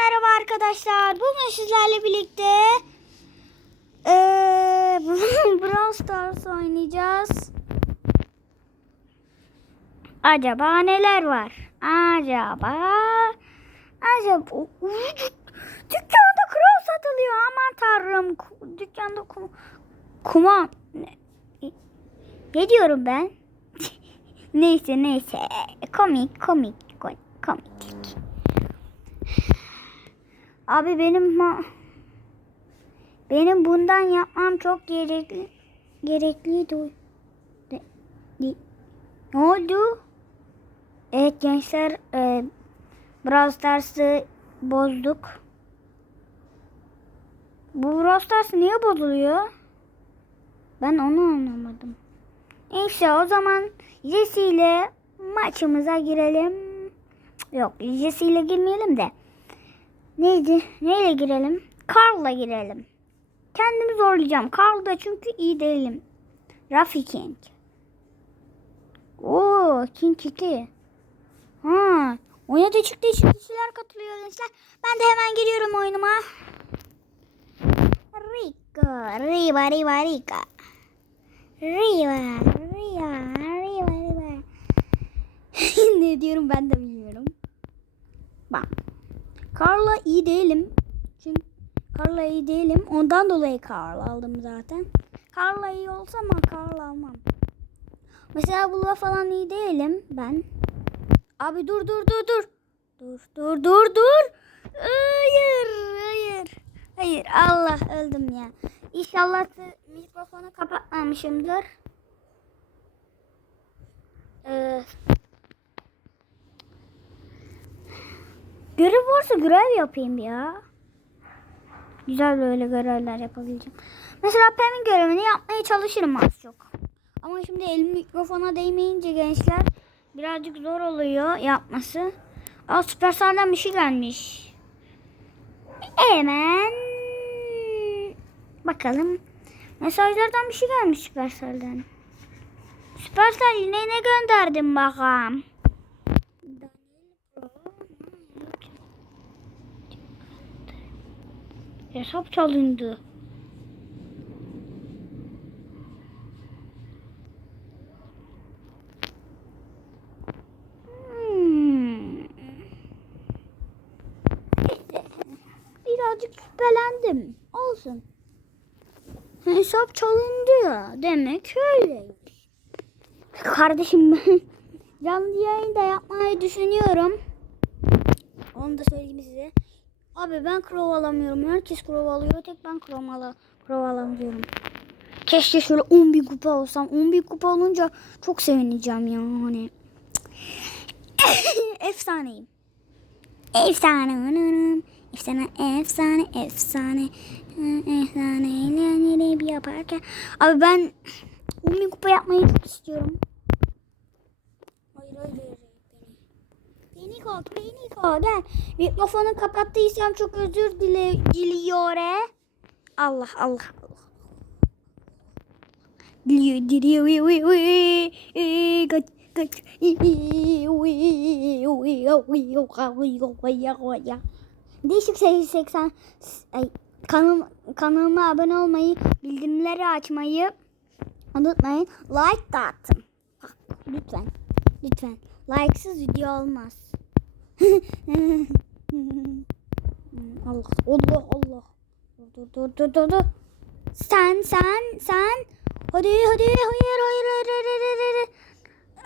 merhaba arkadaşlar. Bugün sizlerle birlikte eee Brawl Stars oynayacağız. Acaba neler var? Acaba acaba dükkanda kral satılıyor. Aman tanrım. Dükkanda kum, kuma ne, ne diyorum ben? neyse neyse. Komik komik komik. Abi benim ma benim bundan yapmam çok gerekli gerekliydi. o- Ne, ne, oldu? Evet gençler e, Brawl Stars'ı bozduk. Bu Brawl Stars niye bozuluyor? Ben onu anlamadım. Neyse o zaman Jesse ile maçımıza girelim. Yok Jesse ile girmeyelim de. Neydi? Neyle girelim? Carl'la girelim. Kendimi zorlayacağım. Carl'da çünkü iyi değilim. Rafi King. Oo, King 2. Ha, oyuna değişik değişik kişiler katılıyor gençler. Ben de hemen giriyorum oyunuma. Rico, Riva, Riva, Rica. Riva, Riva, Riva, Riva. ne diyorum ben de bilmiyorum. Bak. Carl'la iyi değilim. Çünkü Carl'la iyi değilim. Ondan dolayı Carl aldım zaten. Carl'la iyi olsam ama Carl almam. Mesela Bulva falan iyi değilim ben. Abi dur dur dur dur. Dur dur dur dur. Hayır hayır. Hayır Allah öldüm ya. İnşallah mikrofonu kapatmamışımdır. Ee, Görev varsa görev yapayım ya. Güzel böyle görevler yapabileceğim. Mesela Pem'in görevini yapmaya çalışırım az çok. Ama şimdi elim mikrofona değmeyince gençler birazcık zor oluyor yapması. Aa Supercell'den bir şey gelmiş. Hemen bakalım. Mesajlardan bir şey gelmiş Supercell'den. Supercell yine ne gönderdim bakalım. Hesap çalındı. Hmm. Birazcık şüphelendim. Olsun. Hesap çalındı. Demek öyleymiş. Kardeşim ben canlı yayında yapmayı düşünüyorum. Onu da söyleyeyim size. Abi ben krov alamıyorum. Herkes krov alıyor. Tek ben krov, ala, krov alamıyorum. Keşke şöyle 10 bin kupa olsam. 10 bin kupa olunca çok sevineceğim ya. Hani. Efsaneyim. Efsane. Efsane, efsane, efsane. Efsaneyle bir yaparken. Abi ben 10 bin kupa yapmayı çok istiyorum. Hayır hayır hayır. Peniko, Peniko gel. Mikrofonu kapattıysam çok özür dile diliyor. e. Allah Allah. Diliyor diliyor. Uy, uy, uy. Ee, Kaç kaç. Uy, uy, uy, uy, uy, uy, uy, uy. Değişik 80 ay kanal kanalıma abone olmayı, bildirimleri açmayı unutmayın. Like da atın. Lütfen. Lütfen. Like'sız video olmaz. Allah Allah Allah. Dur dur dur dur dur. Sen sen sen. Hadi hadi hayır hayır hayır hayır hayır.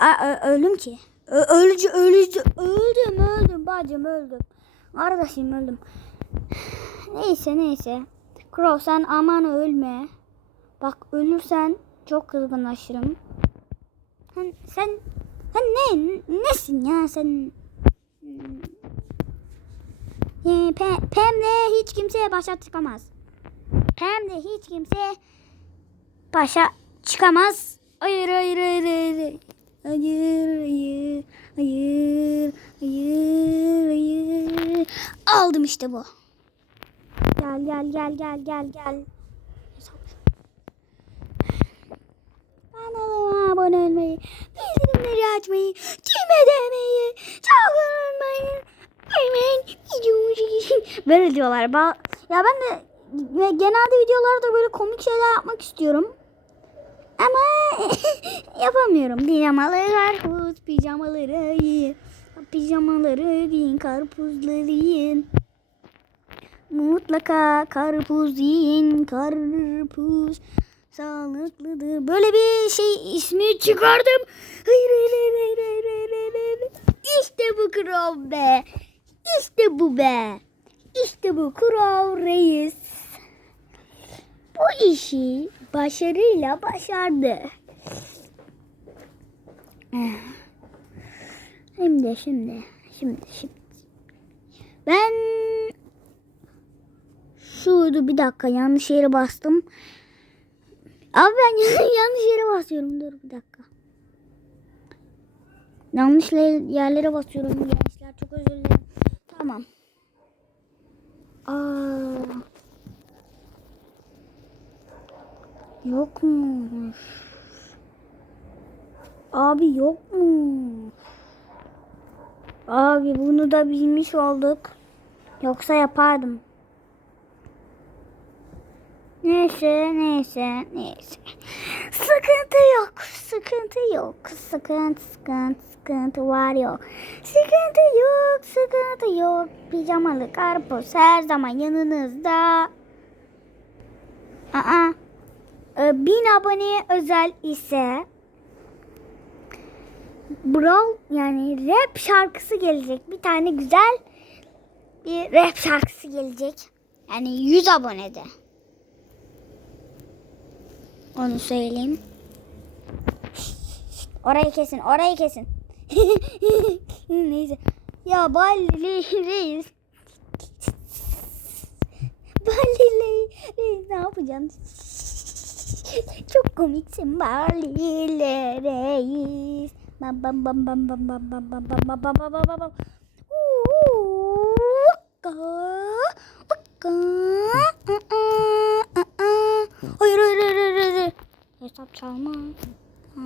Aa, öldüm ki. Ö- ölücü ölücü öldüm öldüm bacım öldüm. Kardeşim öldüm. Neyse neyse. Crow sen aman ölme. Bak ölürsen çok kızgınlaşırım. Sen sen, sen ne nesin ya sen? Pe Pem'le hiç kimseye başa çıkamaz. Pem'le hiç kimse başa çıkamaz. Hayır hayır hayır hayır. Hayır hayır hayır hayır hayır. Aldım işte bu. Gel gel gel gel gel gel. Kanalıma abone olmayı, bildirimleri açmayı, kime demeyi, çok unutmayın. Hemen böyle diyorlar. Ya ben de genelde videolarda böyle komik şeyler yapmak istiyorum. Ama yapamıyorum. Pijamalı karpuz, pijamaları yiyin. Pijamaları giyin, karpuzları yiyin. Mutlaka karpuz yiyin, karpuz sağlıklıdır. Böyle bir şey ismi çıkardım. Hayır hayır hayır hayır hayır hayır. hayır. İşte bu kral be. İşte bu be. İşte bu kral reis. Bu işi başarıyla başardı. De şimdi, şimdi, şimdi. Ben şuydu bir dakika yanlış yere bastım. Abi ben yanlış yere basıyorum. Dur bir dakika. Yanlış le- yerlere basıyorum gençler. Çok özür dilerim. Tamam. Aa. Yok mu? Abi yok mu? Abi bunu da bilmiş olduk. Yoksa yapardım. Neyse, neyse, neyse. Sıkıntı yok, sıkıntı yok. Sıkıntı, sıkıntı, sıkıntı var yok. Sıkıntı yok, sıkıntı yok. Pijamalı karpuz her zaman yanınızda. Aa, e, bin aboneye özel ise Brawl yani rap şarkısı gelecek. Bir tane güzel bir rap şarkısı gelecek. Yani 100 abonede. Onu söyleyeyim. Orayı kesin, orayı kesin. Neyse. Ya Balli Reis. Balli Reis ne yapacaksın? Çok komiksin Balli Reis. Bam bam bam bam bam bam bam bam bam bam bam bam bam bam. Uuu, Vakka, vakka, Hesap çalma. Ha.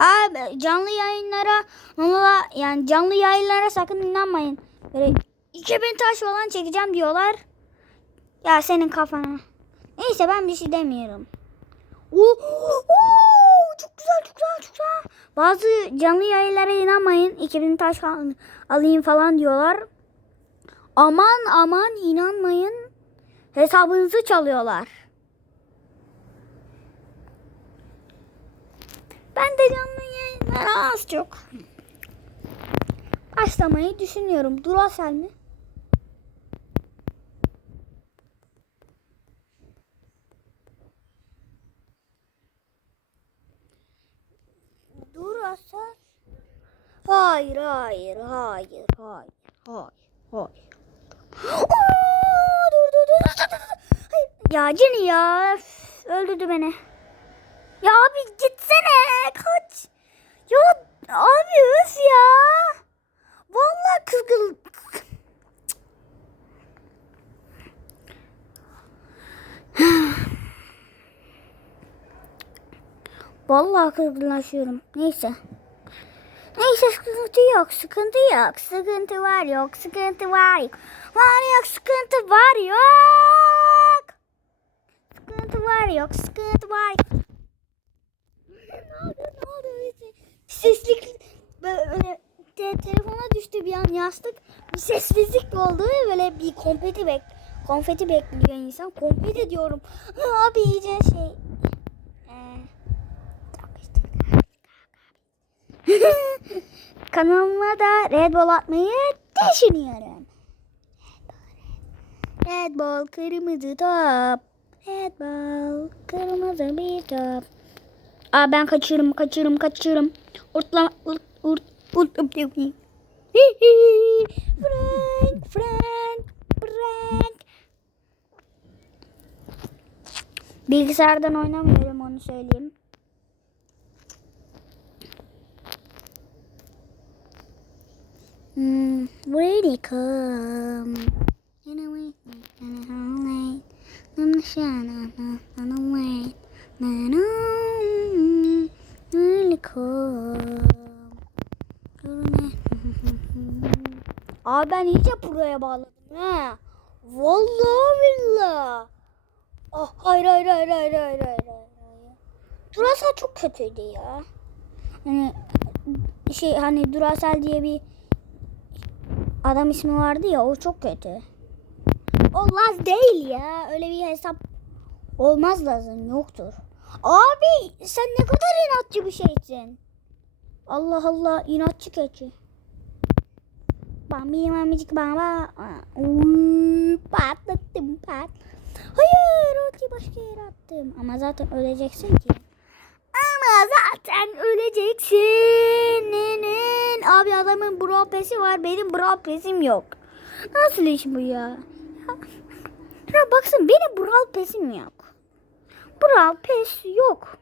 Abi canlı yayınlara valla yani canlı yayınlara sakın inanmayın. Böyle 2000 taş falan çekeceğim diyorlar. Ya senin kafana. Neyse ben bir şey demiyorum. Oo, oo, çok güzel çok güzel çok güzel. Bazı canlı yayınlara inanmayın. 2000 taş al- alayım falan diyorlar. Aman aman inanmayın. Hesabınızı çalıyorlar. Ben de canlı yayınlara az çok başlamayı düşünüyorum. Duracell mi? Duracell. Hayır, hayır, hayır, hayır, hayır, hayır. Aa, dur, dur, dur, dur, dur, dur. Ya Jenny ya. Öldürdü beni. Ya abi gitsene. Kaç. Ya abi öf ya. Vallahi kızgın. Vallahi kızgınlaşıyorum. Neyse. Neyse sıkıntı yok, sıkıntı yok, sıkıntı var yok, sıkıntı var yok. Var yok, sıkıntı var yok. Sıkıntı var yok, sıkıntı var yok. ne oldu, ne oldu? Seslik böyle te- telefona düştü bir an yastık. Bir sessizlik oldu böyle bir konfeti bek konfeti bekliyor insan. Konfeti diyorum. Abi iyice şey. Ee, Kanalıma da Red Bull atmayı düşünüyorum. Red Bull kırmızı top. Red Bull kırmızı bir top. Aa ben kaçıyorum kaçıyorum kaçıyorum. Urtla urt urt urt urt Frank Frank Frank Bilgisayardan oynamıyorum onu söyleyeyim. Hmm, where did he come? And away, and away, and away, and away, and away, and away come. Abi ben iyice buraya bağladım he. Vallahi billah. Ah hayır hayır hayır hayır hayır hayır. Durasal çok kötüydü ya. Hani şey hani Durasal diye bir adam ismi vardı ya o çok kötü. O Laz değil ya. Öyle bir hesap olmaz lazım. Yoktur. Abi sen ne kadar inatçı bir şeysin. Allah Allah inatçı keçi. Bambi mamicik baba. Uy, Patlattım pat. Hayır Roti başka yere attım. Ama zaten öleceksin ki. Ama zaten öleceksin. Nenin? Abi adamın bro pesi var. Benim bro pesim yok. Nasıl iş bu ya? Ya baksın benim Brawl pesim yok. Brawl pes yok.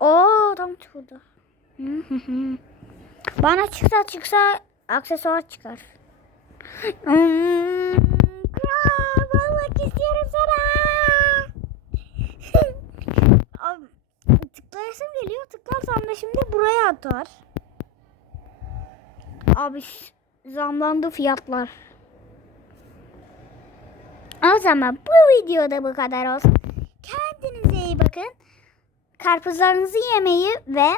Oo hı hı. Bana çıksa çıksa aksesuar çıkar. Hmm, kral almak istiyorum sana. Tıklayasım geliyor. Tıklarsam da şimdi buraya atar. Abi zamlandı fiyatlar. O zaman bu videoda bu kadar olsun. Kendinize iyi bakın. Karpuzlarınızı yemeyi ve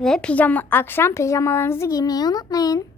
ve pijama akşam pijamalarınızı giymeyi unutmayın.